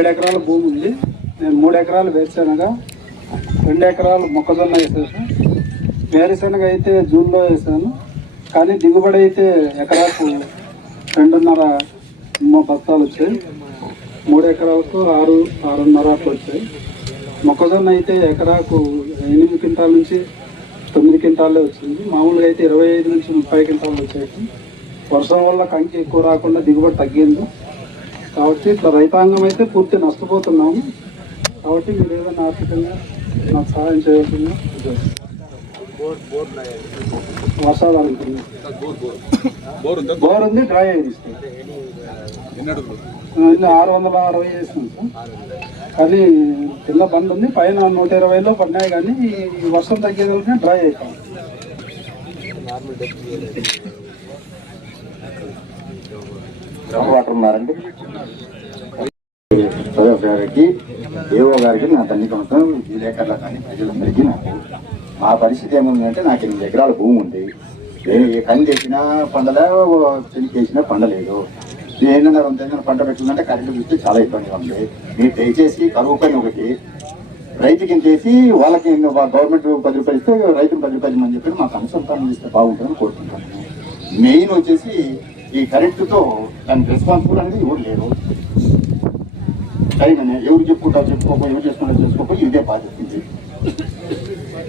ఏడు ఎకరాల భూమి ఉంది. నేను మూడు ఎకరాలు వేరుశెనగ రెండు ఎకరాలు మొక్కజొన్న వేసేసాను వేరుశనగ అయితే జూన్లో వేసాను. కానీ దిగుబడి అయితే ఎకరాకు రెండున్నర బస్తాలు వచ్చాయి. మూడు ఎకరాలకు ఆరు ఆరున్నర అట్లా వచ్చాయి. మొక్కజొన్న అయితే ఎకరాకు ఎనిమిది క్వింటాల నుంచి తొమ్మిది క్వింటాలే వచ్చింది. మామూలుగా అయితే ఇరవై ఐదు నుంచి ముప్పై క్వింటాలు వచ్చాయి. వర్షం వల్ల కంకి ఎక్కువ రాకుండా దిగుబడి తగ్గింది. కాబట్టి ఇట్లా రైతాంగం అయితే పూర్తి నష్టపోతున్నాము. కాబట్టి మీరు ఏదైనా ఆర్థికంగా నాకు సహాయం చేయాల్సిందిగా వర్షాధారం. బోర్ ఉంది డ్రై అయింది ఇది ఆరు వందల అరవై వేసినాం సార్. కానీ కింద బండ్ ఉంది పైన నూట ఇరవైలో పడినాయి కానీ ఈ వర్షం తగ్గేదానికి డ్రై అయిపోయింది. వాటర్ ఉన్నారండి సదర్ గారికి ఏఓ గారికి నా ధన్యవాదం విలేకరులకు కానీ ప్రజలందరికీ నాకు మా పరిస్థితి ఏముందంటే నాకు ఎనిమిది ఎకరాల భూమి ఉంది. నేను ఏ కని చేసినా పండలే చెలికి చేసినా పండలేదు. ఏంటన్నా రెండు పంట పెట్టుకుందంటే కరెంటు చూస్తే చాలా ఇబ్బందిగా ఉంది. మీరు దయచేసి కరువు పని ఒకటి. రైతుకి చేసి వాళ్ళకి గవర్నమెంట్ పది రూపాయలు ఇస్తే రైతులు పది రూపాయలు ఇమ్మని చెప్పి మాకు అనుసంధానం ఇస్తే బాగుంటుందని కోరుకుంటాను మెయిన్ వచ్చేసి ఈ కరెంటుతో దానికి రెస్పాన్సిబుల్ అనేది ఎవరు లేరు. సరేనే ఎవరు చెప్పుకుంటారు చెప్పుకోకపోయి ఎవరు చేసుకుంటారు చేసుకోకపోయి ఇదే బాధ్యత ఇది.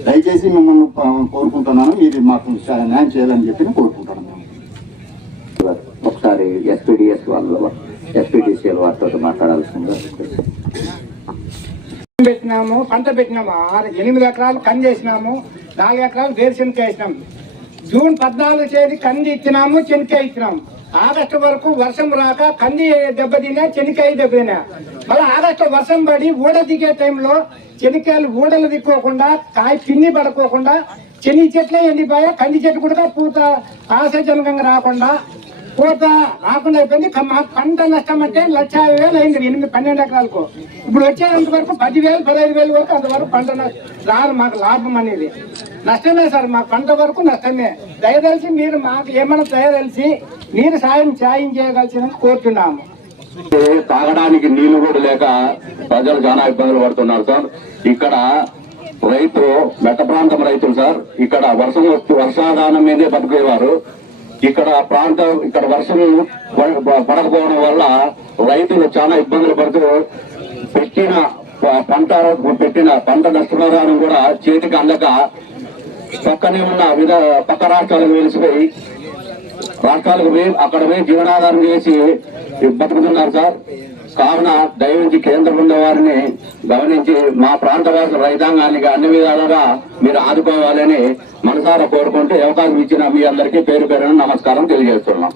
దయచేసి మిమ్మల్ని కోరుకుంటున్నాను. మీరు మాకు న్యాయం చేయాలని చెప్పి నేను కోరుకుంటున్నాను. ఒకసారి ఎస్పీడిఎస్ వాళ్ళు ఎస్పీడీసీఎల్ వారితో మాట్లాడాల్సిందిగా పెట్టినాము పంట పెట్టినాము ఆరు ఎనిమిది ఎకరాలు కంది వేసినాము నాలుగు ఎకరాలు వేరుశనగ వేసినాము. జూన్ పద్నాలుగు తేదీ కంది ఇచ్చినాము చెనికాయ ఇచ్చినాము. ఆగస్టు వరకు వర్షం రాక కంది దెబ్బతినా చెనికాయ దెబ్బతినా మళ్ళీ ఆగస్టు వర్షం పడి ఊడ దిగే టైంలో చెనికాయలు ఊడలు దిక్కోకుండా కాయ పిన్ని పడుకోకుండా చెని చెట్లే ఎండిపోయా కంది చెట్టు కూడా పూత ఆశాజనకంగా రాకుండా పూత రాకుండా అయిపోయింది. మా మాకు పంట నష్టం అంటే లక్ష యాభై వేలు అయింది. ఎనిమిది పన్నెండు ఎకరాలకు. ఇప్పుడు వచ్చేంత వరకు పదివేలు పదహైదు వేలు వరకు అంతవరకు పంట నష్ట- రాదు మాకు లాభం అనేది. నష్టమే సార్ మా పంట వరకు నష్టమే. దయదలిసి మీరు మాకు ఏమైనా దయదలిసి మీరు సాయం సాయం చేయగలిసిన కోరుతున్నాము. తాగడానికి నీళ్ళు కూడా లేక ప్రజలు చాలా ఇబ్బందులు పడుతున్నారు సార్. ఇక్కడ రైతు మెట్ట ప్రాంతం రైతులు సార్. ఇక్కడ వర్షం వస్తూ వర్షాధానం మీదే బతికేవారు ఇక్కడ ప్రాంతం ఇక్కడ వర్షం పడకపోవడం వల్ల రైతులు చాలా ఇబ్బందులు పడుతూ పెట్టిన ప- పంట పెట్టిన పంట నష్టపరిహారం కూడా చేతికి అందక పక్కనే ఉన్న విధ పక్క రాష్ట్రాలకు వెలిసిపోయి రాష్ట్రాలకు పోయి అక్కడ పోయి జీవనాధారం చేసి బతుకుతున్నారు సార్. కావున దయవించి కేంద్రం ఉన్న వారిని గమనించి మా ప్రాంత వాసుల రైతాంగానికి అన్ని విధాలుగా మీరు ఆదుకోవాలని మనసారా కోరుకుంటూ అవకాశం ఇచ్చిన మీ అందరికీ పేరు పేరున నమస్కారం తెలియజేస్తున్నాం.